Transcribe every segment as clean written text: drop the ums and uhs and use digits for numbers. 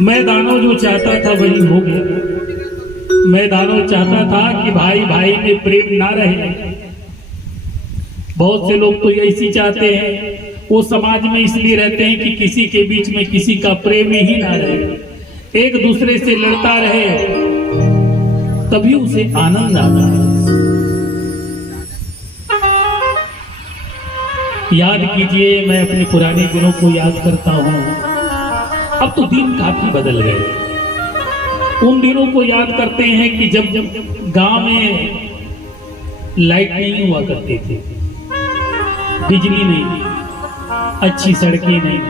मैं दानव जो चाहता था वही हो गया। मैं दानव चाहता था कि भाई भाई में प्रेम ना रहे। बहुत से लोग तो ऐसी चाहते हैं, वो समाज में इसलिए रहते हैं कि किसी के बीच में किसी का प्रेम ही ना रहे, एक दूसरे से लड़ता रहे, तभी उसे आनंद आता है। याद कीजिए, मैं अपने पुराने दिनों को याद करता हूं। अब तो दिन काफी बदल गए। उन दिनों को याद करते हैं कि जब गांव में लाइट नहीं हुआ करती थी, बिजली नहीं, अच्छी सड़कें नहीं,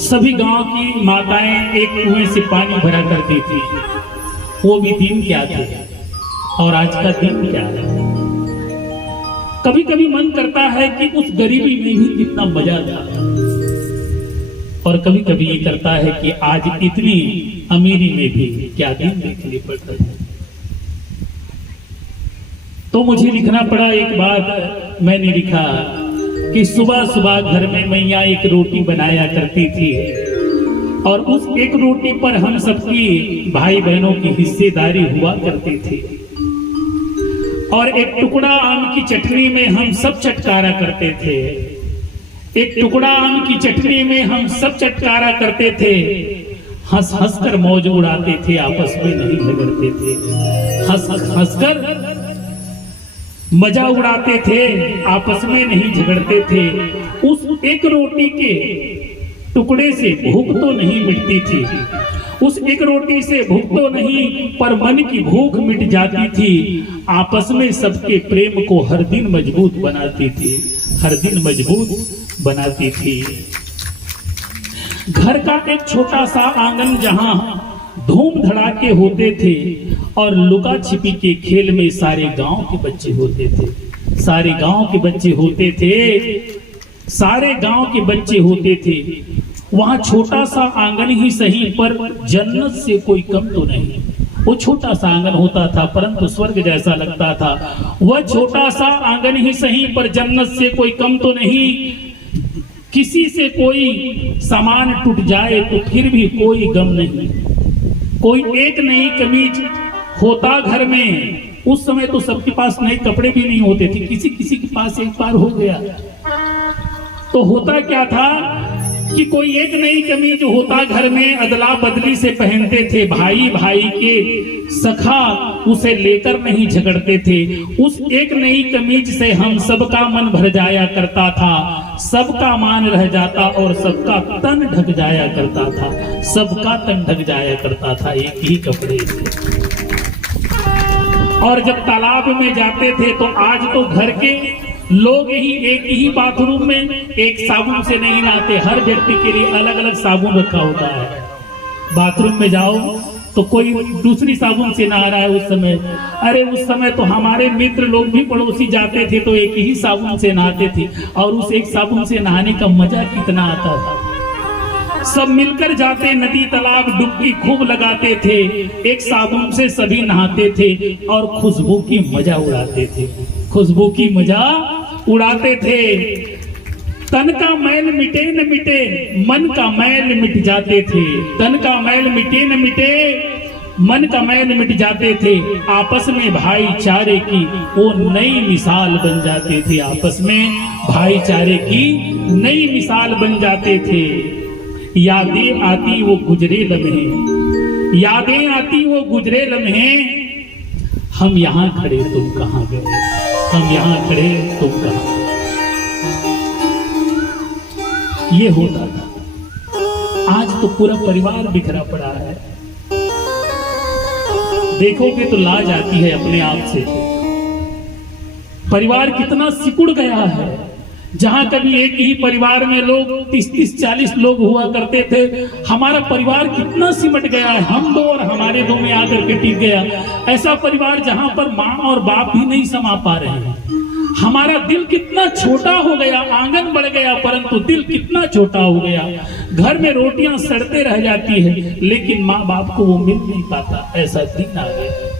सभी गांव की माताएं एक कुएं से पानी भरा करती थी। वो भी दिन क्या थे और आज का दिन क्या है। कभी कभी मन करता है कि उस गरीबी में भी कितना मजा था, और कभी कभी ये करता है कि आज इतनी अमीरी में भी क्या दिन देखने पड़ता है। तो मुझे लिखना पड़ा। एक बात मैंने लिखा कि सुबह सुबह घर में मैया एक रोटी बनाया करती थी, और उस एक रोटी पर हम सबकी भाई बहनों की हिस्सेदारी हुआ करती थी, और एक टुकड़ा आम की चटनी में हम सब चटकारा करते थे। एक टुकड़ा आम की चटनी में हम सब चटकारा करते थे। हंस हंस कर मौज उड़ाते थे, आपस में नहीं झगड़ते थे। हंस हंस कर मजा उड़ाते थे, आपस में नहीं झगड़ते थे। उस एक रोटी के टुकड़े से भूख तो नहीं मिटती थी, उस एक रोटी से भूख तो नहीं, पर मन की भूख मिट जाती थी। आपस में सबके प्रेम को हर दिन मजबूत बनाती थी, हर दिन मजबूत बनाती थी। घर का एक छोटा सा आंगन जहां धूम धड़ाके होते थे, और लुका छिपी के खेल में सारे गांव के बच्चे होते थे, सारे गांव के बच्चे होते थे, सारे गांव के बच्चे होते थे। वहां छोटा सा आंगन ही सही, पर जन्नत से कोई कम तो नहीं। वो छोटा सा आंगन होता था, परंतु स्वर्ग जैसा लगता था। वह छोटा सा आंगन ही सही, पर जन्नत से कोई कम तो नहीं। किसी से कोई सामान टूट जाए तो फिर भी कोई गम नहीं। कोई एक नई कमीज होता घर में, उस समय तो सबके पास नए कपड़े भी नहीं होते थे, किसी किसी के पास एक बार हो गया तो होता क्या था कि कोई एक नई कमीज होता घर में, अदला बदली से पहनते थे। भाई भाई के सखा उसे लेकर नहीं झगड़ते थे। उस एक नई कमीज से हम सबका मन भर जाया करता था, सबका मान रह जाता और सबका तन ढक जाया करता था, सबका तन ढक जाया करता था एक ही कपड़े से। और जब तालाब में जाते थे तो आज तो घर के लोग ही एक ही बाथरूम में एक साबुन से नहीं नहाते, हर व्यक्ति के लिए अलग अलग साबुन रखा होता है। बाथरूम में जाओ तो कोई दूसरी साबुन से नहा रहा है उस समय। अरे उस समय तो हमारे मित्र लोग भी पड़ोसी जाते थे तो एक ही साबुन से नहाते थे, और उस एक साबुन से नहाने का मजा कितना आता था। सब मिलकर जाते, नदी तालाब डुबकी खूब लगाते थे, एक साबुन से सभी नहाते थे और खुशबू की मजा उड़ाते थे, खुशबू की मजा उड़ाते थे। तन का मैल मिटे न मिटे, मन का मैल मिट जाते थे। तन का मैल मिटे न मिटे, मन का मैल मिट जाते थे। आपस में भाईचारे की वो नई मिसाल बन जाते थे, आपस में भाईचारे की नई मिसाल बन जाते थे। यादें आती वो गुजरे लम्हे, यादें आती वो गुजरे लम्हे, हम यहाँ खड़े तुम कहाँ गए, हम यहाँ खड़े तुम कहाँ। ये होता था। आज तो पूरा परिवार बिखरा पड़ा है। देखोगे तो लाज आती है अपने आप से, परिवार कितना सिकुड़ गया है। जहां कभी एक ही परिवार में लोग 30-40 लोग हुआ करते थे, हमारा परिवार कितना सिमट गया है, हम दो और हमारे दो में आकर के टिक गया। ऐसा परिवार जहां पर माँ और बाप भी नहीं समा पा रहे हैं। हमारा दिल कितना छोटा हो गया, आंगन बढ़ गया परंतु दिल कितना छोटा हो गया। घर में रोटियां सड़ते रह जाती है लेकिन माँ बाप को वो मिल नहीं पाता, ऐसा दिन आ गया।